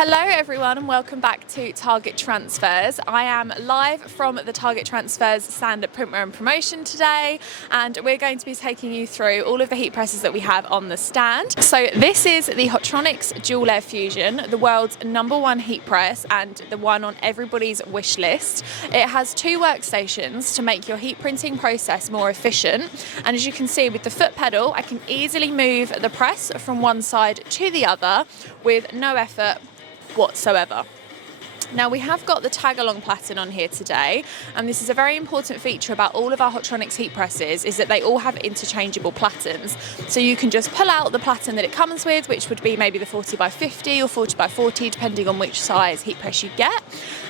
Hello everyone and welcome back to Target Transfers. I am live from the Target Transfers stand at Printwear and Promotion today, and we're going to be taking you through all of the heat presses that we have on the stand. So this is the Hotronix Fusion, the world's #1 heat press and the one on everybody's wish list. It has 2 workstations to make your heat printing process more efficient, and as you can see with the foot pedal I can easily move the press from one side to the other with no effort whatsoever. Now we have got the tag-along platen on here today, and this is a very important feature about all of our Hotronix heat presses, is that they all have interchangeable platens. So you can just pull out the platen that it comes with, which would be maybe the 40x50 or 40x40 depending on which size heat press you get,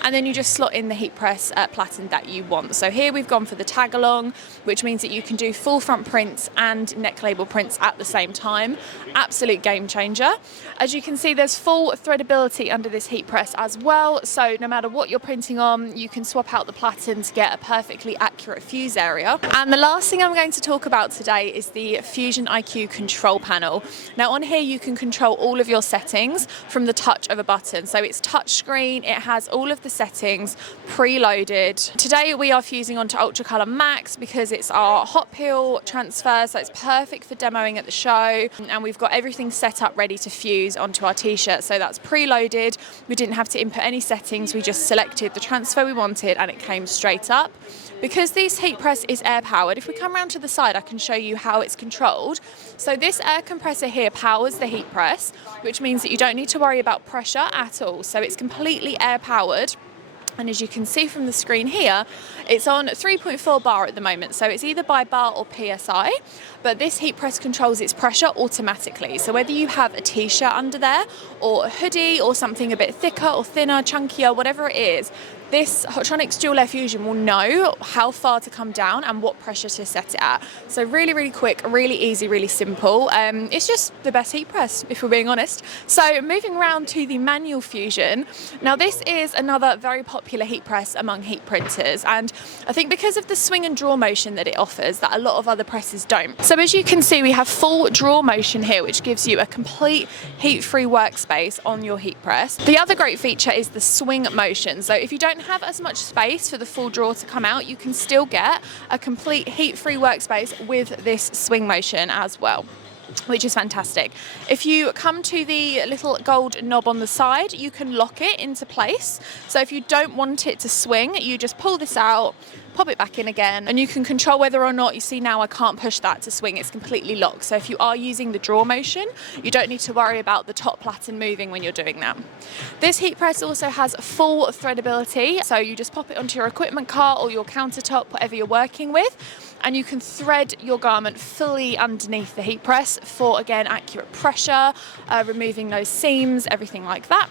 and then you just slot in the heat press platen that you want. So here we've gone for the tag-along, which means that you can do full front prints and neck label prints at the same time. Absolute game changer. As you can see, there's full threadability under this heat press as well. So no matter what you're printing on, you can swap out the platen to get a perfectly accurate fuse area. And the last thing I'm going to talk about today is the Fusion IQ control panel. Now on here you can control all of your settings from the touch of a button. So it's touch screen, it has all of the settings preloaded. Today we are fusing onto Ultra Color Max because it's our hot peel transfer, so it's perfect for demoing at the show, and we've got everything set up ready to fuse onto our t-shirt. So that's preloaded. We didn't have to input any settings, we just selected the transfer we wanted and it came straight up. Because this heat press is air powered, if we come around to the side I can show you how it's controlled. So this air compressor here powers the heat press, which means that you don't need to worry about pressure at all. So it's completely air powered. And as you can see from the screen here, it's on 3.4 bar at the moment, so it's either by bar or PSI, but this heat press controls its pressure automatically. So whether you have a t-shirt under there, or a hoodie, or something a bit thicker or thinner, chunkier, whatever it is, this Hotronix Fusion will know how far to come down and what pressure to set it at. So really, really quick, really easy, really simple. It's just the best heat press, if we're being honest. So moving around to the manual Fusion. Now this is another very popular heat press among heat printers, and I think because of the swing and draw motion that it offers that a lot of other presses don't. So as you can see, we have full draw motion here, which gives you a complete heat-free workspace on your heat press. The other great feature is the swing motion. So if you don't have as much space for the full draw to come out, you can still get a complete heat-free workspace with this swing motion as well, which is fantastic. If you come to the little gold knob on the side, you can lock it into place. So if you don't want it to swing, you just pull this out, pop it back in again, and you can control whether or not, you see now I can't push that to swing, it's completely locked. So if you are using the draw motion, you don't need to worry about the top platen moving when you're doing that. This heat press also has full threadability, so you just pop it onto your equipment cart or your countertop, whatever you're working with, and you can thread your garment fully underneath the heat press for, again, accurate pressure, removing those seams, everything like that.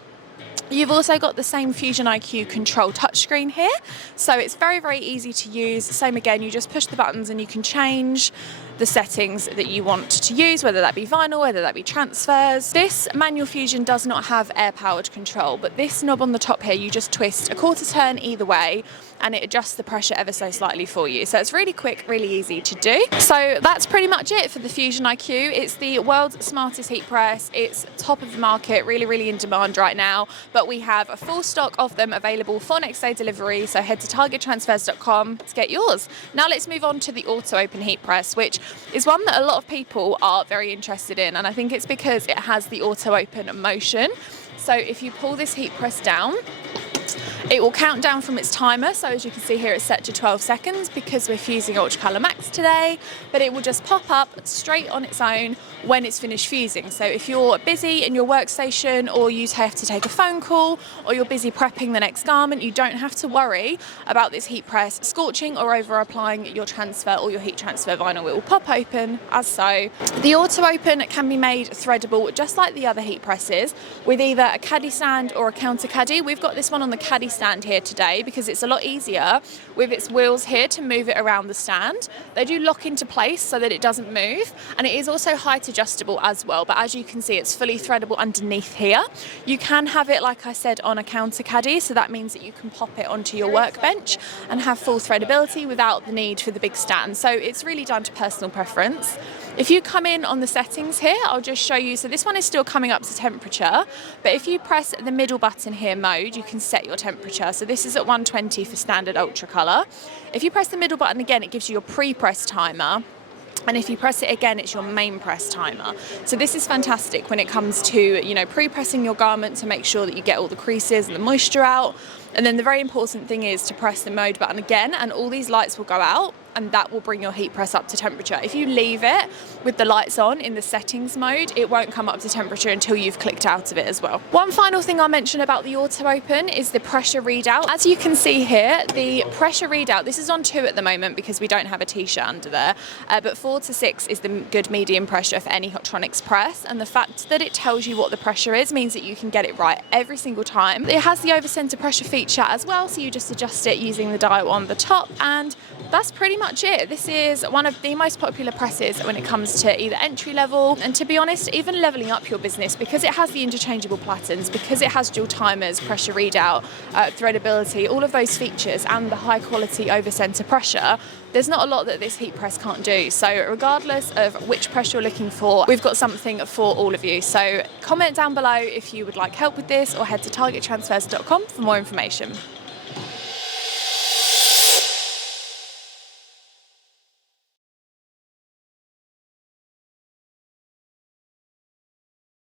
You've also got the same Fusion IQ control touchscreen here, so it's very, very easy to use. Same again, you just push the buttons and you can change the settings that you want to use, whether that be vinyl, whether that be transfers. This manual Fusion does not have air-powered control, but this knob on the top here, you just twist a quarter turn either way and it adjusts the pressure ever so slightly for you. So it's really quick, really easy to do. So that's pretty much it for the Fusion IQ. It's the world's smartest heat press. It's top of the market, really, really in demand right now, but we have a full stock of them available for next day delivery, so head to targettransfers.com to get yours. Now let's move on to the auto open heat press, which is one that a lot of people are very interested in, and I think it's because it has the auto open motion. So if you pull this heat press down, it will count down from its timer. So as you can see here, it's set to 12 seconds because we're fusing Ultra Color Max today, but it will just pop up straight on its own when it's finished fusing. So if you're busy in your workstation, or you have to take a phone call, or you're busy prepping the next garment, you don't have to worry about this heat press scorching or over applying your transfer or your heat transfer vinyl. It will pop open as so. The auto open can be made threadable just like the other heat presses with either a caddy stand or a counter caddy. We've got this one on the caddy stand here today because it's a lot easier with its wheels here to move it around the stand. They do lock into place so that it doesn't move, and it is also height adjustable as well, but as you can see, it's fully threadable underneath here. You can have it, like I said, on a counter caddy, so that means that you can pop it onto your workbench and have full threadability without the need for the big stand. So it's really down to personal preference. If you come in on the settings here, I'll just show you. So this one is still coming up to temperature, but if you press the middle button here, mode, you can set your temperature. So this is at 120 for standard ultra color. If you press the middle button again, it gives you your pre-press timer. And if you press it again, it's your main press timer. So this is fantastic when it comes to, you know, pre-pressing your garment to make sure that you get all the creases and the moisture out. And then the very important thing is to press the mode button again, and all these lights will go out, and that will bring your heat press up to temperature. If you leave it with the lights on in the settings mode, it won't come up to temperature until you've clicked out of it as well. One final thing I'll mention about the auto open is the pressure readout. As you can see here, the pressure readout, this is on 2 at the moment because we don't have a t-shirt under there, but 4 to 6 is the good medium pressure for any Hotronix press, and the fact that it tells you what the pressure is means that you can get it right every single time. It has the over center pressure feature as well, so you just adjust it using the dial on the top, and that's pretty much it. This is one of the most popular presses when it comes to either entry level, and to be honest, even leveling up your business, because it has the interchangeable Platens, because it has dual timers, pressure readout, threadability, all of those features, and the high quality over center pressure. There's not a lot that this heat press can't do. So regardless of which press you're looking for, we've got something for all of you. So comment down below if you would like help with this, or head to targettransfers.com for more information.